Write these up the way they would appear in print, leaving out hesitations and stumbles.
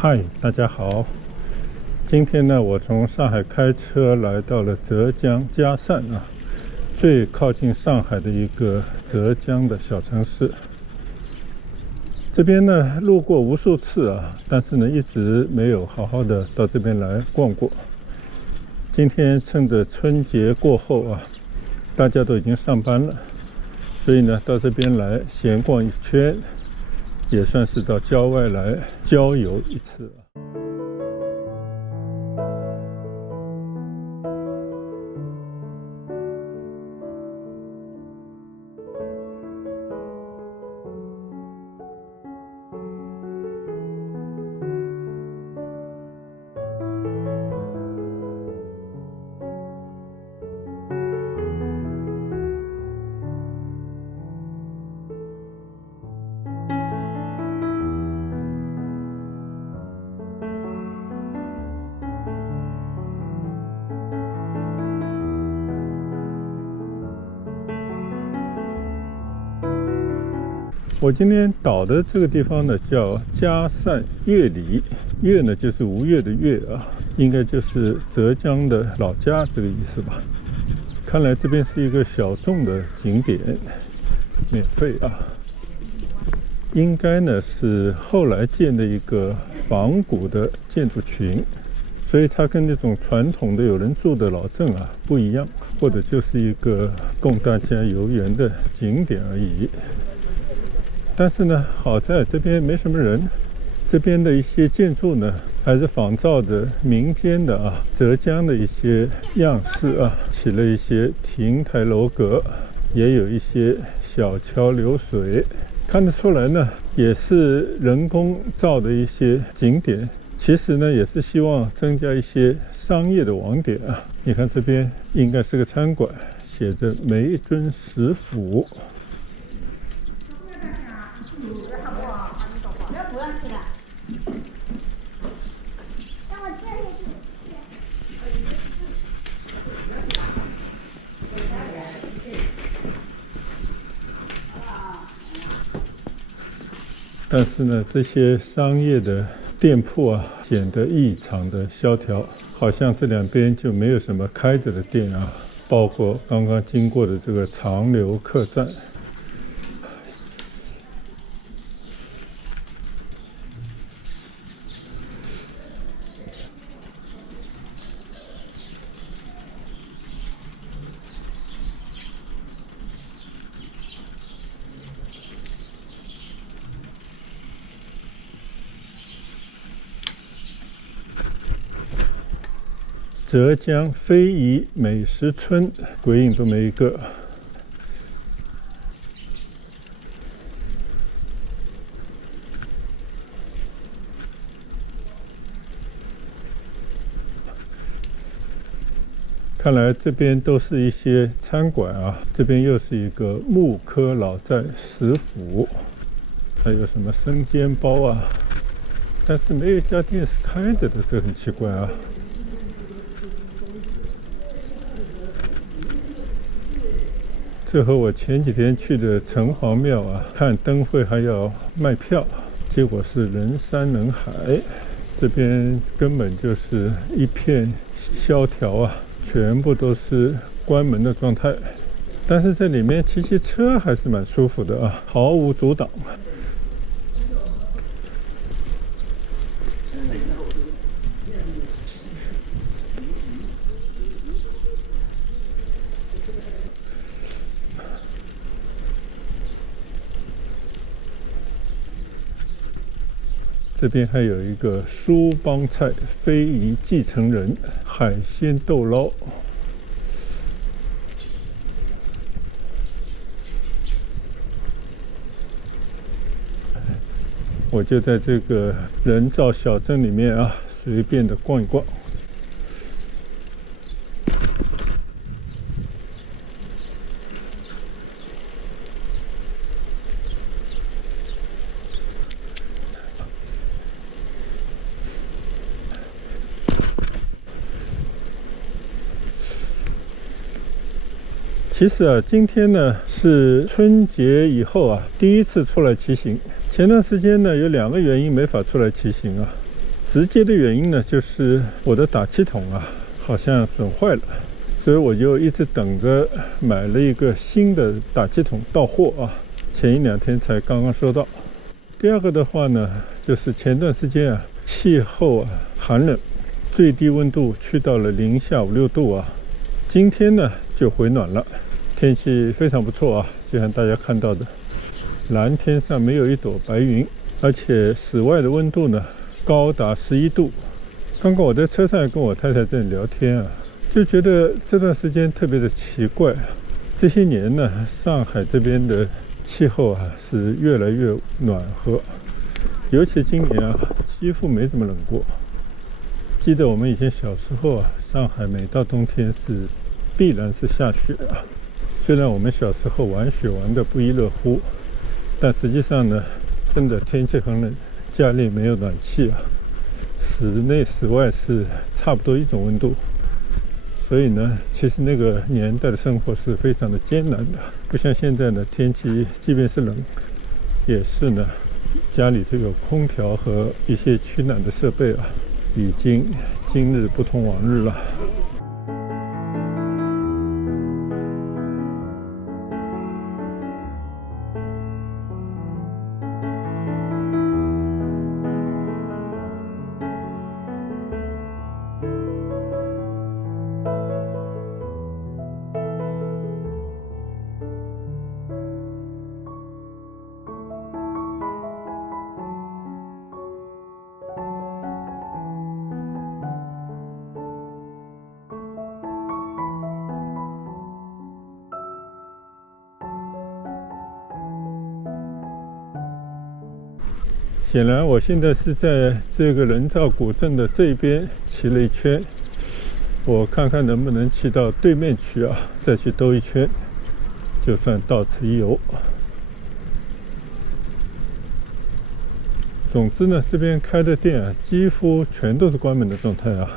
嗨，大家好。今天呢，我从上海开车来到了浙江嘉善啊，最靠近上海的一个浙江的小城市。这边呢，路过无数次啊，但是呢，一直没有好好的到这边来逛过。今天趁着春节过后啊，大家都已经上班了，所以呢，到这边来闲逛一圈，也算是到郊外来郊游一次。我今天导的这个地方呢，叫嘉善月里，月呢就是吴越的越啊，应该就是浙江的老家这个意思吧。看来这边是一个小众的景点，免费啊。应该呢是后来建的一个仿古的建筑群，所以它跟那种传统的有人住的老镇啊不一样，或者就是一个供大家游园的景点而已。但是呢，好在这边没什么人，这边的一些建筑呢，还是仿照着民间的浙江的一些样式啊，起了一些亭台楼阁，也有一些小桥流水，看得出来呢，也是人工造的一些景点。其实呢，也是希望增加一些商业的网点啊。你看这边应该是个餐馆，写着梅尊食府。但是呢，这些商业的店铺啊，显得异常的萧条，好像这两边就没有什么开着的店啊，包括刚刚经过的这个长流客栈。浙江非遗美食村，鬼影都没一个。看来这边都是一些餐馆啊，这边又是一个木科老寨食府，还有什么生煎包啊，但是没有一家店是开着的，这很奇怪啊。这和我前几天去的城隍庙啊，看灯会还要卖票，结果是人山人海，这边根本就是一片萧条啊，全部都是关门的状态。但是在里面骑骑车还是蛮舒服的啊，毫无阻挡。这边还有一个苏帮菜非遗继承人海鲜豆捞，我就在这个人造小镇里面啊，随便的逛一逛。其实啊，今天呢是春节以后啊第一次出来骑行。前段时间呢有2个原因没法出来骑行啊。直接的原因呢，就是我的打气筒啊，好像损坏了，所以我就一直等着买了一个新的打气筒到货啊，前1、2天才刚刚收到。第二个的话呢，就是前段时间啊，气候啊寒冷，最低温度去到了零下5、6度啊，今天呢就回暖了，天气非常不错啊，就像大家看到的，蓝天上没有一朵白云，而且室外的温度呢高达11度。刚刚我在车上跟我太太在聊天啊，就觉得这段时间特别的奇怪。这些年呢，上海这边的气候啊是越来越暖和，尤其今年啊几乎没怎么冷过。记得我们以前小时候啊，上海每到冬天是必然是下雪啊。虽然我们小时候玩雪玩得不亦乐乎，但实际上呢，真的天气很冷，家里没有暖气啊，室内室外是差不多一种温度。所以呢，其实那个年代的生活是非常的艰难的，不像现在呢，天气即便是冷，也是呢，家里头有空调和一些取暖的设备啊，已经今日不同往日了。显然我现在是在这个人造古镇的这边骑了一圈，我看看能不能骑到对面去啊，再去兜一圈，就算到此一游。总之呢，这边开的店啊，几乎全都是关门的状态啊，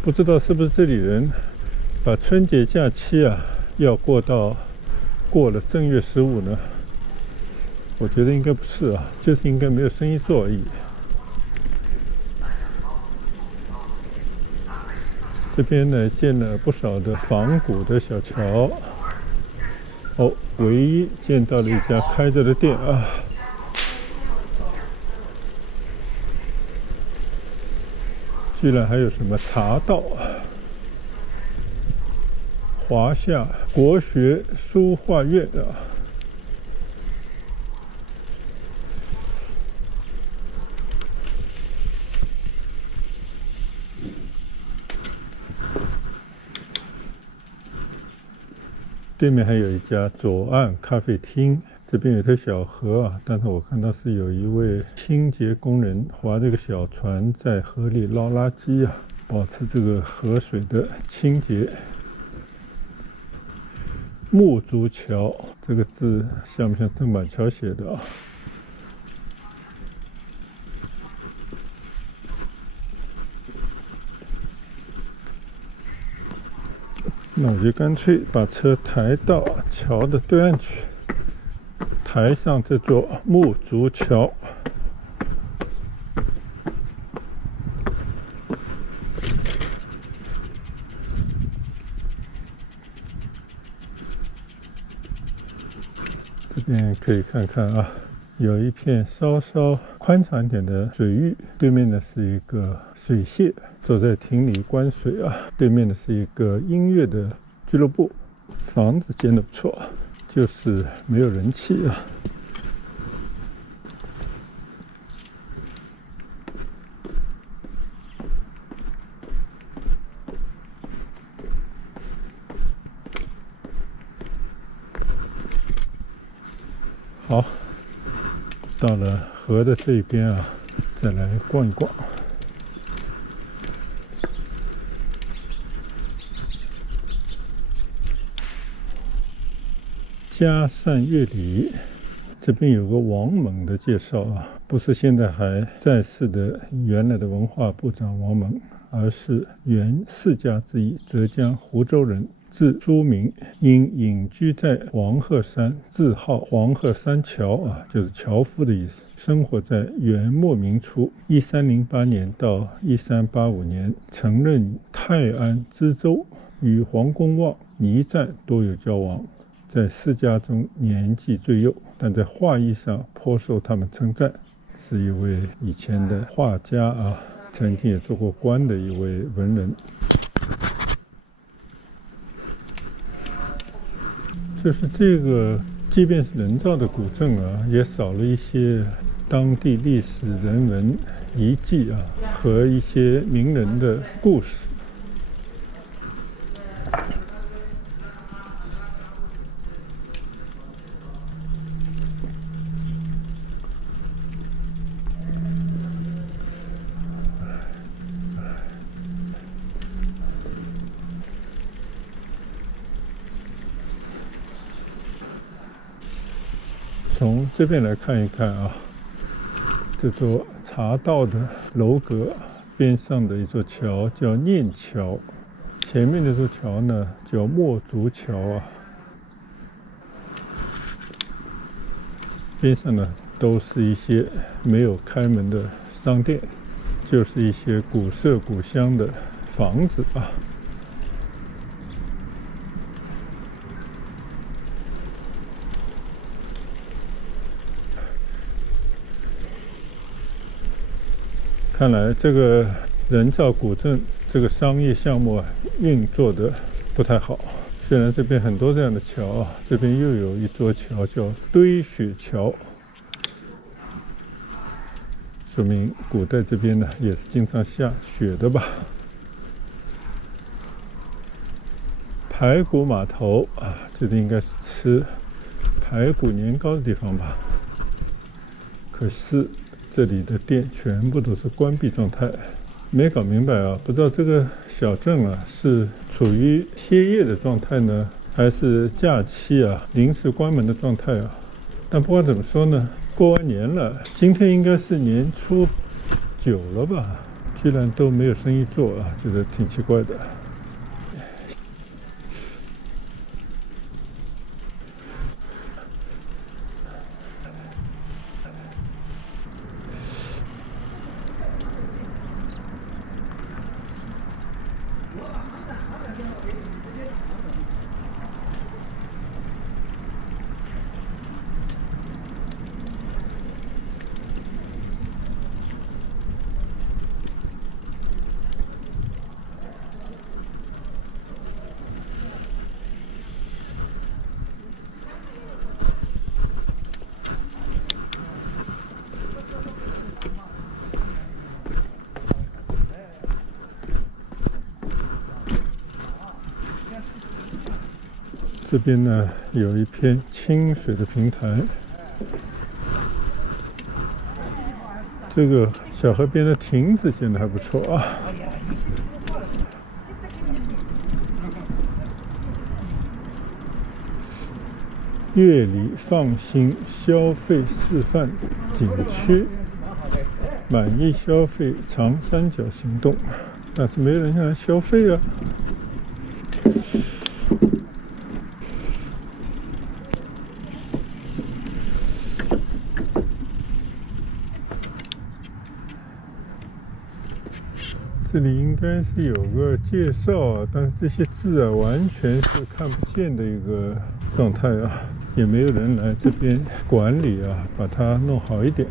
不知道是不是这里人把春节假期啊要过了正月15呢？我觉得应该不是啊，就是应该没有生意做而已。这边呢建了不少的仿古的小桥。哦，唯一见到了一家开着的店啊。居然还有什么茶道啊，华夏国学书画院啊。对面还有一家左岸咖啡厅，这边有条小河啊，但是我看到是有一位清洁工人划这个小船在河里捞垃圾啊，保持这个河水的清洁。木竹桥这个字像不像郑板桥写的啊？那我就干脆把车抬到桥的对岸去，抬上这座木竹桥。这边可以看看啊，有一片稍稍宽敞一点的水域，对面呢是一个水榭，坐在亭里观水啊。对面呢是一个音乐的俱乐部，房子建得不错，就是没有人气啊。好，到了河的这边啊，再来逛一逛。嘉善乐里这边有个王猛的介绍啊，不是现在还在世的原来的文化部长王猛，而是原世家之一浙江湖州人字书明，因隐居在黄鹤山，自号黄鹤山樵就是樵夫的意思。生活在元末明初，1308年到1385年，曾任泰安知州，与黄公望、倪瓒多有交往。在世家中年纪最幼，但在画艺上颇受他们称赞，是一位以前的画家曾经也做过官的一位文人。就是这个，即便是人造的古镇也少了一些当地历史人文遗迹和一些名人的故事。从这边来看一看这座茶道的楼阁边上的一座桥叫念桥，前面那座桥呢叫墨竹桥边上呢都是一些没有开门的商店，就是一些古色古香的房子看来这个人造古镇这个商业项目运作的不太好。虽然这边很多这样的桥这边又有一座桥叫堆雪桥，说明古代这边呢也是经常下雪的吧。排骨码头这里应该是吃排骨年糕的地方吧，可是这里的店全部都是关闭状态，没搞明白不知道这个小镇是处于歇业的状态呢，还是假期临时关门的状态但不管怎么说呢，过完年了，今天应该是年初9了吧，居然都没有生意做觉得挺奇怪的。这边呢有一片清水的平台，这个小河边的亭子建得还不错乐里放心消费示范景区，满意消费长三角行动，但是没人想来消费这里应该是有个介绍但是这些字完全是看不见的一个状态也没有人来这边管理把它弄好一点。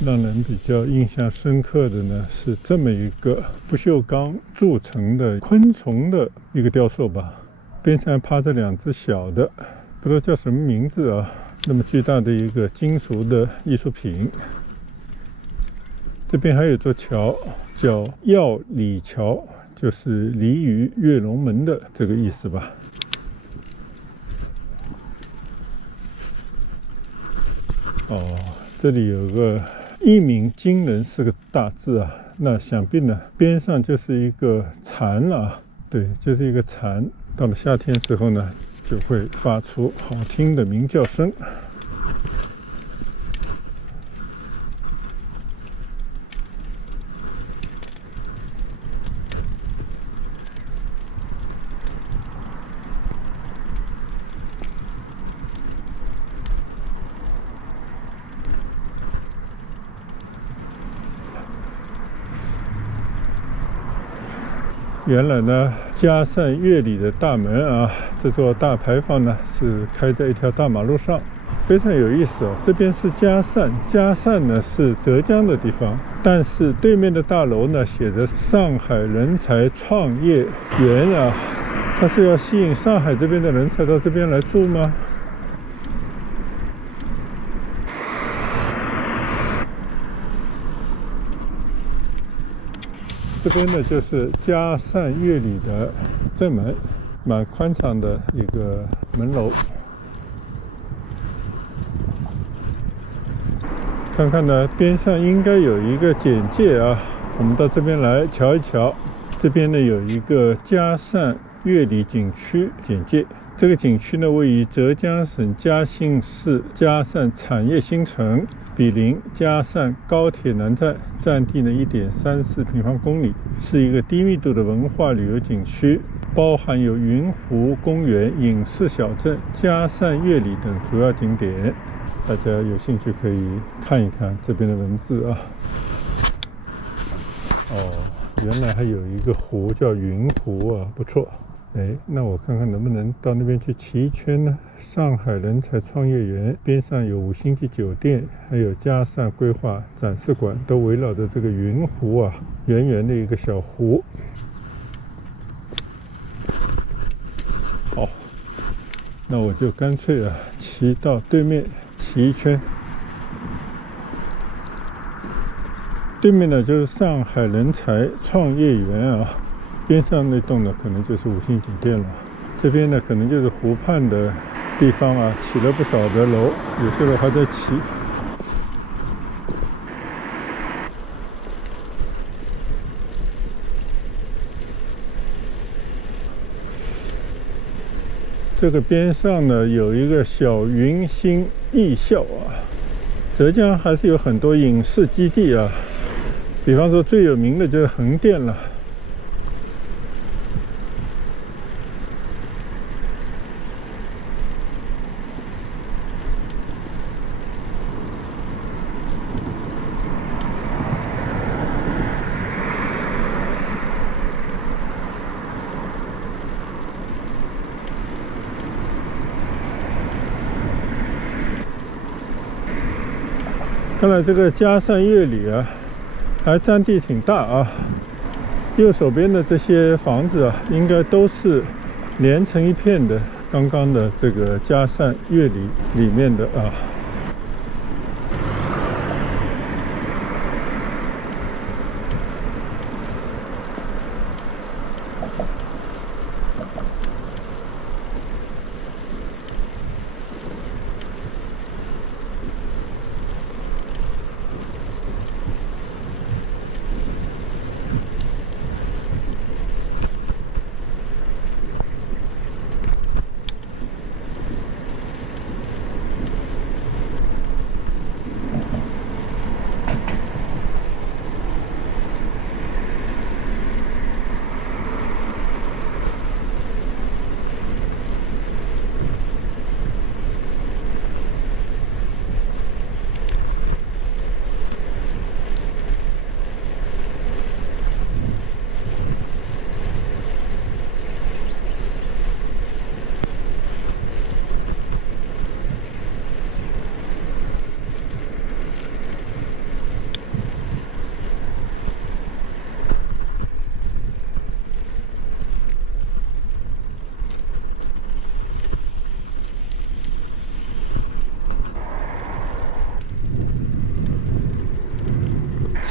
让人比较印象深刻的呢，是这么一个不锈钢铸成的昆虫的一个雕塑吧，边上趴着2只小的，不知道叫什么名字那么巨大的一个金属的艺术品。这边还有座桥叫药里桥，就是鲤鱼跃龙门的这个意思吧。哦，这里有个一鸣惊人4个大字啊，那想必呢边上就是一个蝉了，对，就是一个蝉。到了夏天时候呢，就会发出好听的鸣叫声。原来呢，嘉善乐里的大门啊，这座大牌坊呢是开在一条大马路上，非常有意思哦。这边是嘉善，嘉善呢是浙江的地方，但是对面的大楼呢写着上海人才创业园啊，它是要吸引上海这边的人才到这边来住吗？这边呢就是嘉善乐里的正门，蛮宽敞的一个门楼。看看呢，边上应该有一个简介啊，我们到这边来瞧一瞧。这边呢有一个嘉善乐里景区简介。这个景区呢位于浙江省嘉兴市嘉善产业新城，毗邻嘉善高铁南站，占地呢 1.34平方公里，是一个低密度的文化旅游景区，包含有云湖公园、影视小镇、嘉善乐里等主要景点。大家有兴趣可以看一看这边的文字啊。哦，原来还有一个湖叫云湖啊，不错。哎，那我看看能不能到那边去骑一圈呢？上海人才创业园边上有5星级酒店，还有嘉善规划展示馆，都围绕着这个云湖啊，圆圆的一个小湖。好，那我就干脆啊，骑到对面骑一圈。对面呢就是上海人才创业园啊。边上那栋呢，可能就是5星酒店了。这边呢，可能就是湖畔的地方啊，起了不少的楼，有些楼还在起。这个边上呢，有一个小云星艺校啊。浙江还是有很多影视基地啊，比方说最有名的就是横店了。看来这个嘉善乐里啊，还占地挺大啊。右手边的这些房子啊，应该都是连成一片的。刚刚的这个嘉善乐里里面的啊。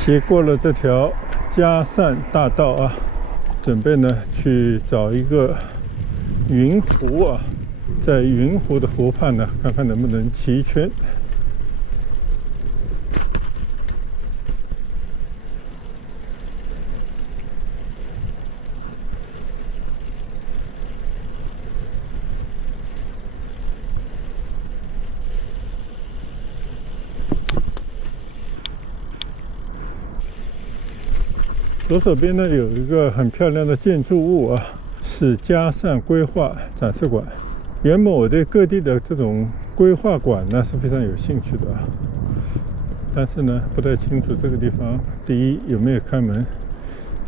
骑过了这条嘉善大道啊，准备呢去找一个云湖啊，在云湖的湖畔呢，看看能不能骑一圈。左手边呢有一个很漂亮的建筑物啊，是嘉善规划展示馆。原本我对各地的这种规划馆呢是非常有兴趣的，但是呢不太清楚这个地方，第一有没有开门，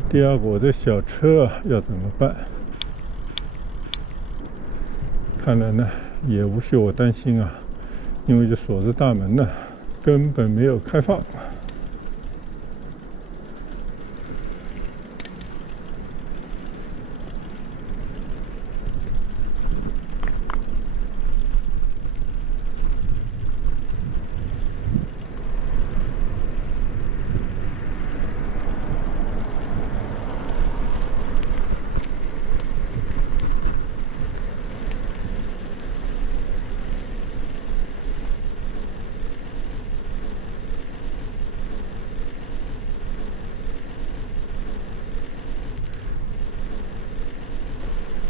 第二个我的小车啊要怎么办？看来呢也无需我担心啊，因为这锁着大门呢根本没有开放。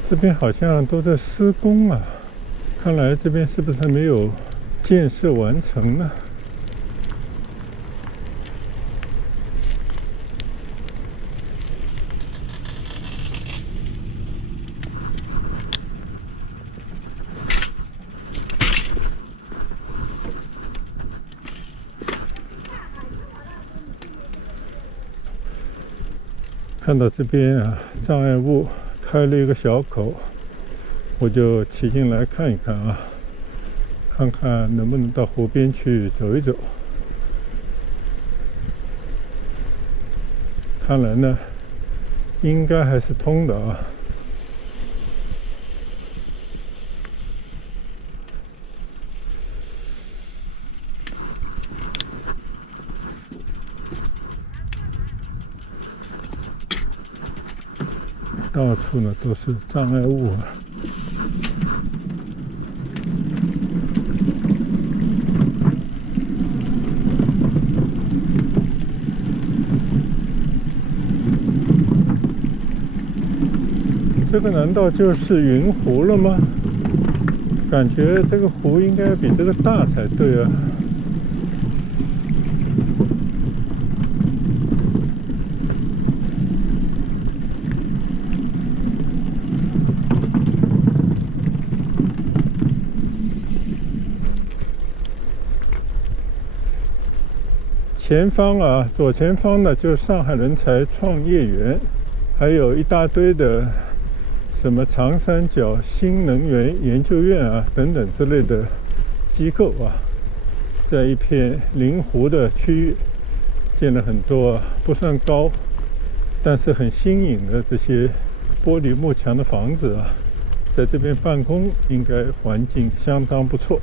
这边好像都在施工啊，看来这边是不是还没有建设完成呢？看到这边啊，障碍物开了一个小口，我就骑进来看一看啊，看看能不能到湖边去走一走。看来呢，应该还是通的啊。到处呢都是障碍物啊。这个难道就是云湖了吗？感觉这个湖应该比这个大才对啊。前方啊，左前方呢就是上海人才创业园，还有一大堆的什么长三角新能源研究院啊等等之类的机构啊，在一片临湖的区域建了很多不算高，但是很新颖的这些玻璃幕墙的房子啊，在这边办公应该环境相当不错。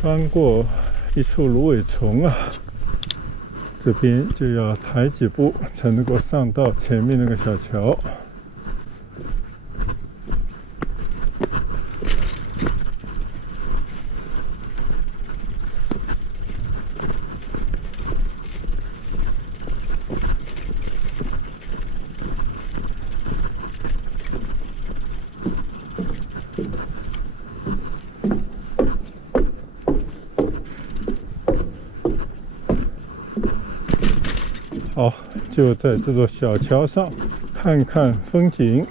穿过一处芦苇丛啊，这边就要抬几步才能够上到前面那个小桥。好，就在这座小桥上看看风景，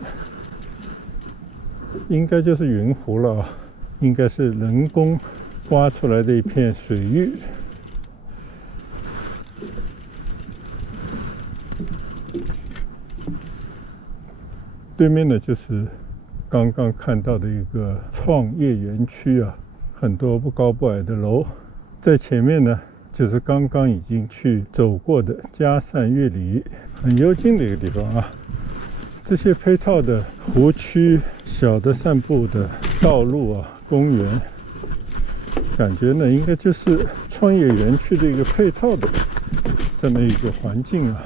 应该就是云湖了啊，应该是人工挖出来的一片水域。对面呢就是刚刚看到的一个创业园区啊，很多不高不矮的楼，在前面呢就是刚刚已经去走过的嘉善乐里，很幽静的一个地方啊。这些配套的湖区、小的散步的道路啊、公园，感觉呢应该就是创业园区的一个配套的这么一个环境啊。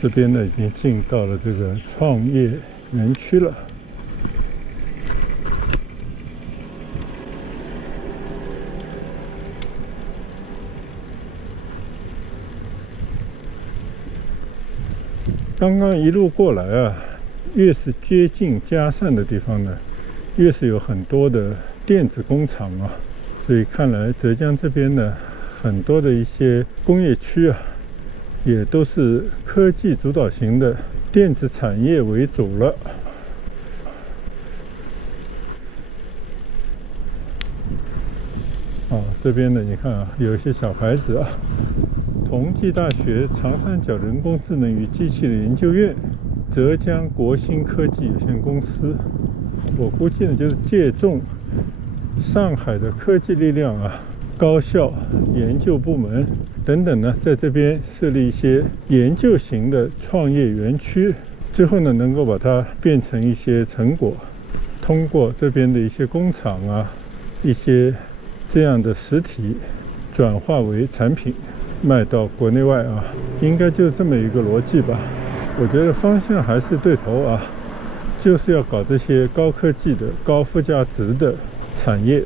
这边呢已经进到了这个创业园区了。刚刚一路过来啊，越是接近嘉善的地方呢，越是有很多的电子工厂啊，所以看来浙江这边呢，很多的一些工业区啊，也都是科技主导型的电子产业为主了。这边呢，你看啊，有一些小牌子啊，同济大学长三角人工智能与机器人研究院、浙江国新科技有限公司，我估计呢就是借重上海的科技力量啊，高校研究部门等等呢，在这边设立一些研究型的创业园区，最后呢能够把它变成一些成果，通过这边的一些工厂啊，一些这样的实体转化为产品，卖到国内外啊，应该就是这么一个逻辑吧。我觉得方向还是对头啊，就是要搞这些高科技的、高附加值的产业。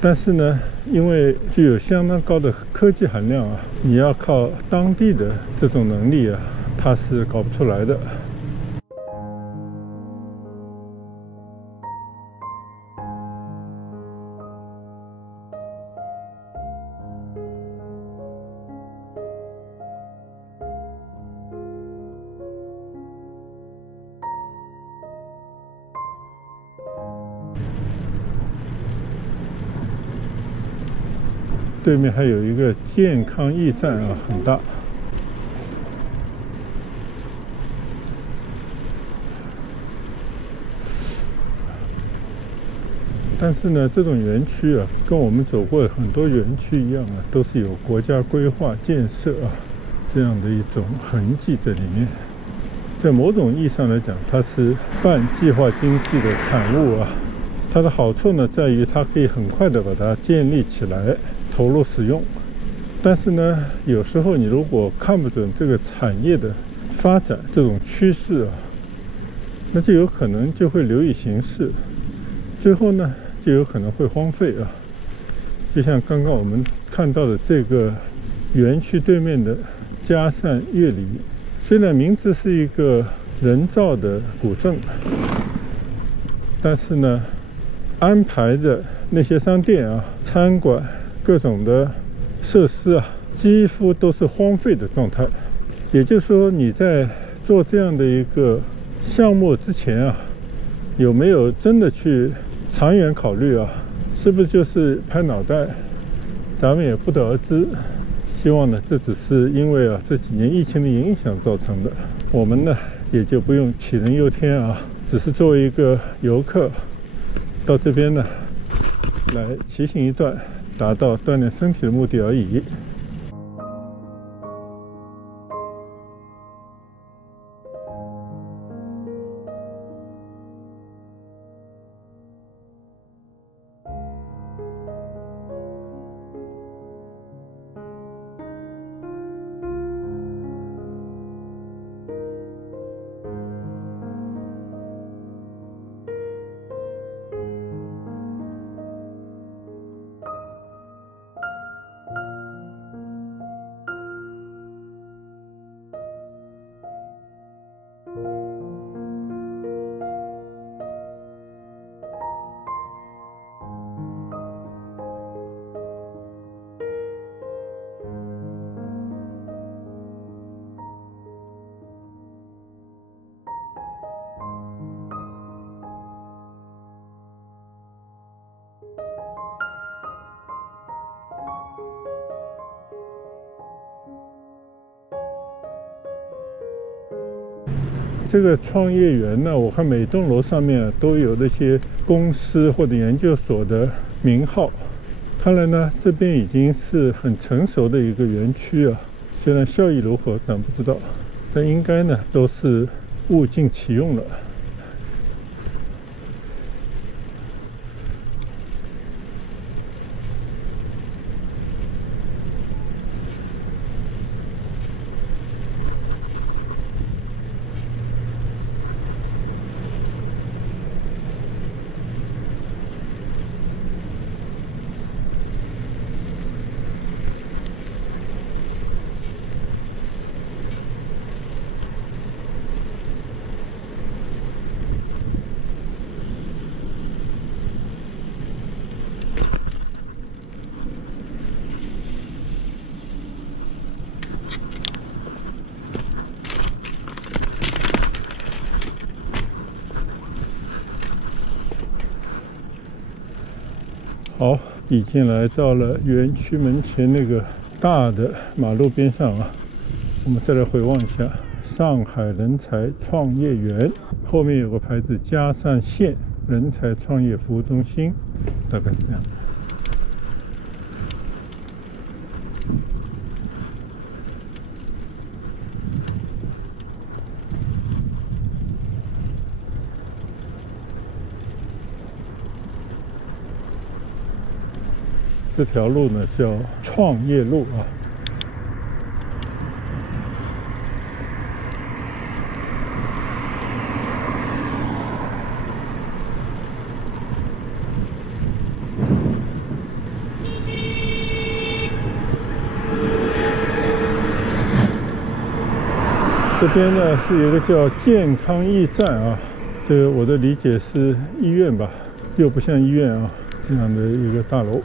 但是呢，因为具有相当高的科技含量啊，你要靠当地的这种能力啊，它是搞不出来的。对面还有一个健康驿站啊，很大。但是呢，这种园区啊，跟我们走过的很多园区一样啊，都是有国家规划建设啊这样的一种痕迹在里面。在某种意义上来讲，它是半计划经济的产物啊。它的好处呢，在于它可以很快的把它建立起来，投入使用。但是呢，有时候你如果看不准这个产业的发展这种趋势啊，那就有可能就会流于形式，最后呢就有可能会荒废啊。就像刚刚我们看到的这个园区对面的嘉善乐里，虽然名字是一个人造的古镇，但是呢，安排的那些商店啊、餐馆、各种的设施啊，几乎都是荒废的状态。也就是说，你在做这样的一个项目之前啊，有没有真的去长远考虑啊？是不是就是拍脑袋？咱们也不得而知。希望呢，这只是因为啊这几年疫情的影响造成的。我们呢也就不用杞人忧天啊，只是作为一个游客到这边呢来骑行一段，达到锻炼身体的目的而已。这个创业园呢，我看每栋楼上面都有那些公司或者研究所的名号。看来呢，这边已经是很成熟的一个园区啊。虽然效益如何咱不知道，但应该呢都是物尽其用了。好，已经来到了园区门前那个大的马路边上啊。我们再来回望一下上海人才创业园，后面有个牌子嘉善县人才创业服务中心，大概是这样。这条路呢叫创业路啊。这边呢是有一个叫健康驿站啊，这个我的理解是医院吧，又不像医院啊，这样的一个大楼。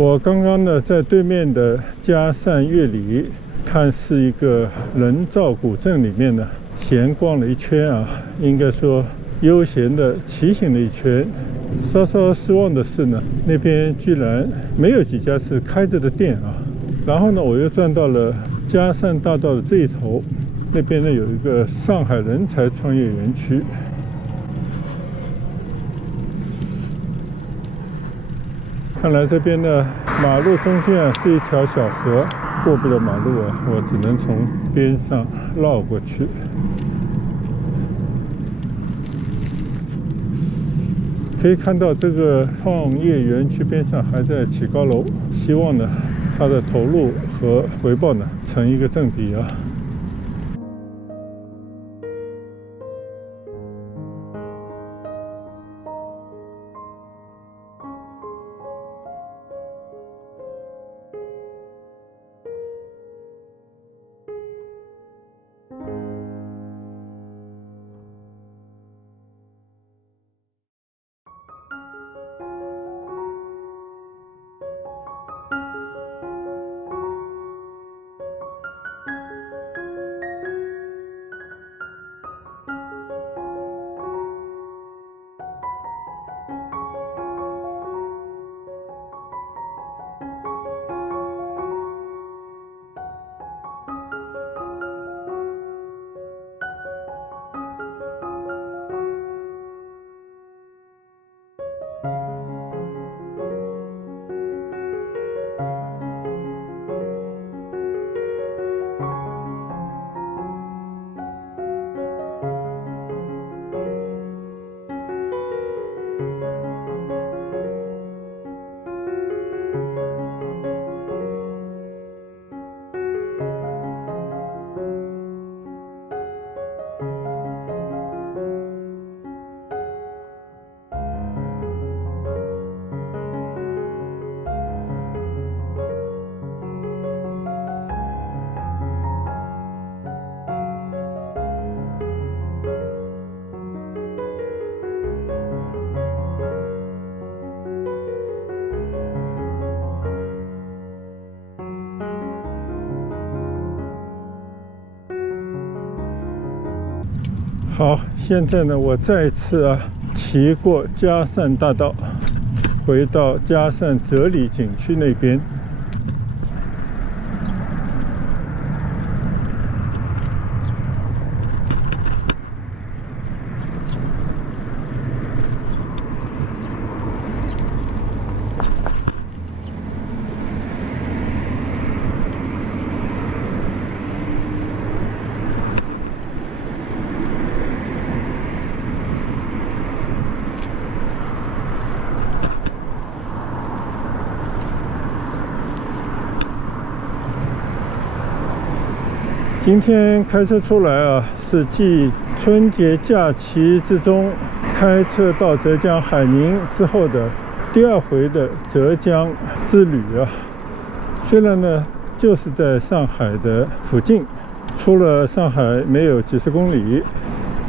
我刚刚呢，在对面的嘉善乐里，看是一个人造古镇里面呢，闲逛了一圈啊，应该说悠闲的骑行了一圈。稍稍失望的是呢，那边居然没有几家是开着的店啊。然后呢，我又转到了嘉善大道的这一头，那边呢有一个上海人才创业园区。看来这边的马路中间啊是一条小河，过不了马路啊，我只能从边上绕过去。可以看到这个创业园区边上还在起高楼，希望呢它的投入和回报呢成一个正比啊。好，现在呢，我再次骑过嘉善大道，回到嘉善哲理景区那边。今天开车出来是继春节假期之中开车到浙江海宁之后的第2回的浙江之旅啊，虽然呢就是在上海的附近，出了上海没有几十公里，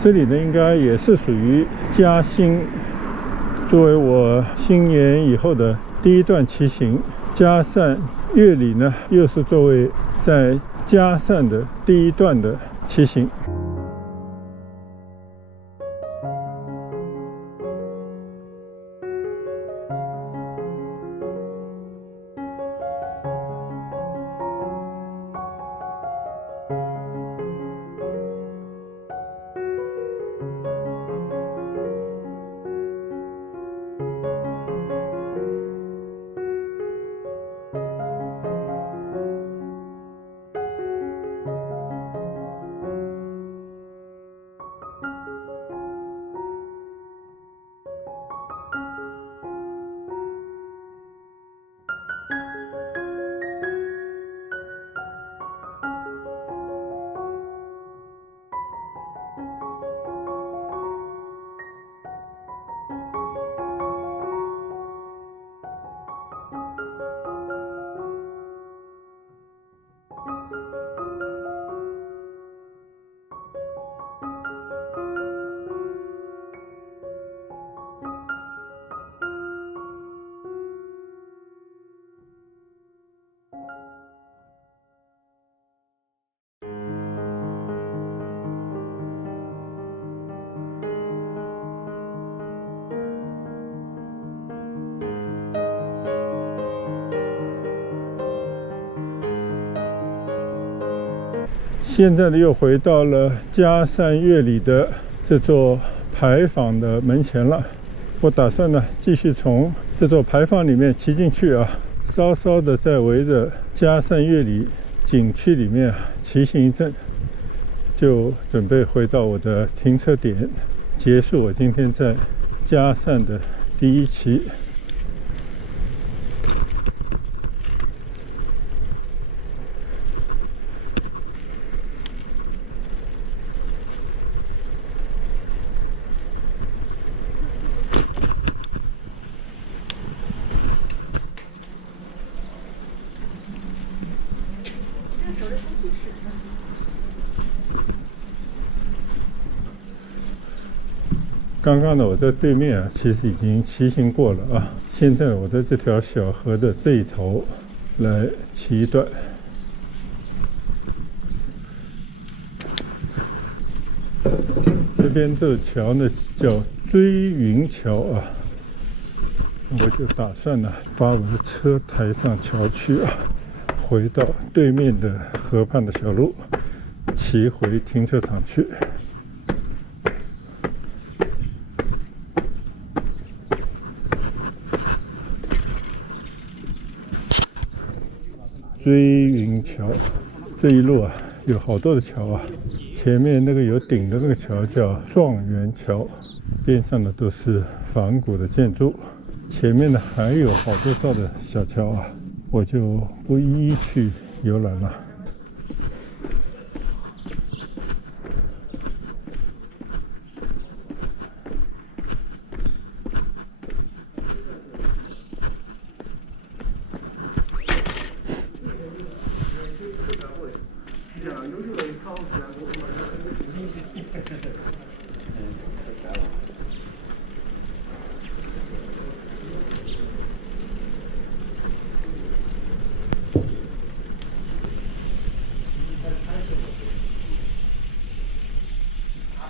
这里呢应该也是属于嘉兴，作为我新年以后的第一段骑行。嘉善乐里呢又是作为在嘉善的第一段的骑行。现在呢，又回到了嘉善乐里的这座牌坊的门前了。我打算呢，继续从这座牌坊里面骑进去啊，稍稍的再围着嘉善乐里景区里面骑行一阵，就准备回到我的停车点，结束我今天在嘉善的第1期。刚刚呢，我在对面啊，其实已经骑行过了啊。现在我在这条小河的这一头来骑一段。这边这桥呢叫追云桥啊，我就打算呢把我的车抬上桥去啊，回到对面的河畔的小路，骑回停车场去。追云桥这一路啊，有好多的桥啊。前面那个有顶的那个桥叫状元桥，边上的都是仿古的建筑。前面呢还有好多座的小桥啊，我就不一一去游览了。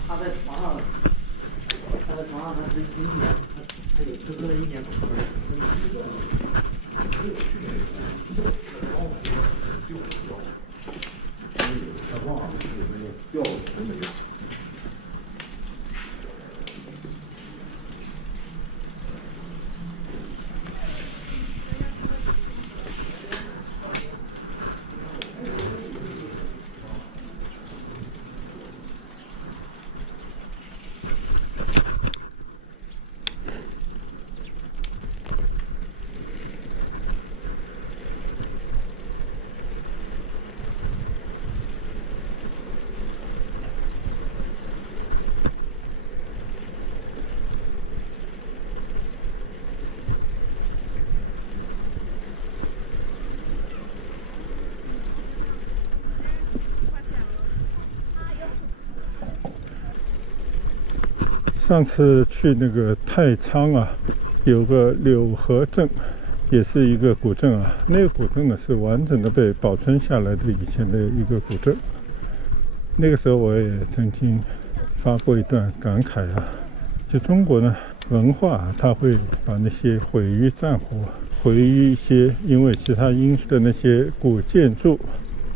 他在床上他真经典，他有吃喝了1年不可能。上次去那个太仓啊，有个柳河镇，也是一个古镇啊。那个古镇呢是完整的被保存下来的以前的一个古镇。那个时候我也曾经发过一段感慨啊，就中国呢文化啊，它会把那些毁于战火、毁于一些因为其他因素的那些古建筑，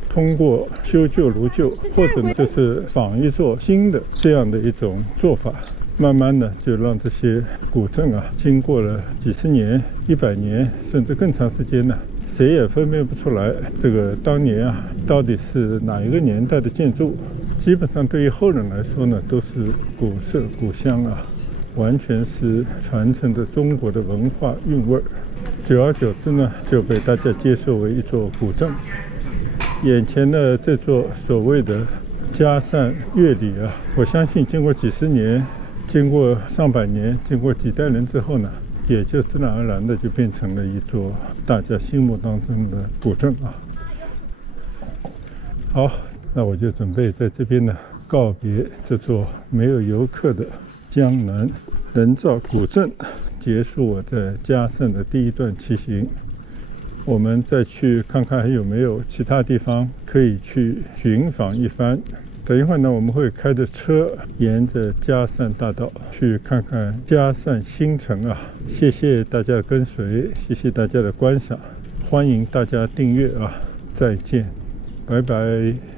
通过修旧如旧，或者呢就是仿一座新的这样的一种做法，慢慢的就让这些古镇啊，经过了几十年、100年，甚至更长时间呢，谁也分辨不出来这个当年啊到底是哪一个年代的建筑。基本上对于后人来说呢，都是古色古香啊，完全是传承着中国的文化韵味。久而久之呢，就被大家接受为一座古镇。眼前的这座所谓的嘉善乐里啊，我相信经过几十年，经过上百年，经过几代人之后呢，也就自然而然的就变成了一座大家心目当中的古镇啊。好，那我就准备在这边呢告别这座没有游客的江南人造古镇，结束我在嘉善的第一段骑行。我们再去看看还有没有其他地方可以去寻访一番。等一会儿呢，我们会开着车沿着嘉善大道去看看嘉善新城啊。谢谢大家的跟随，谢谢大家的观赏，欢迎大家订阅啊。再见，拜拜。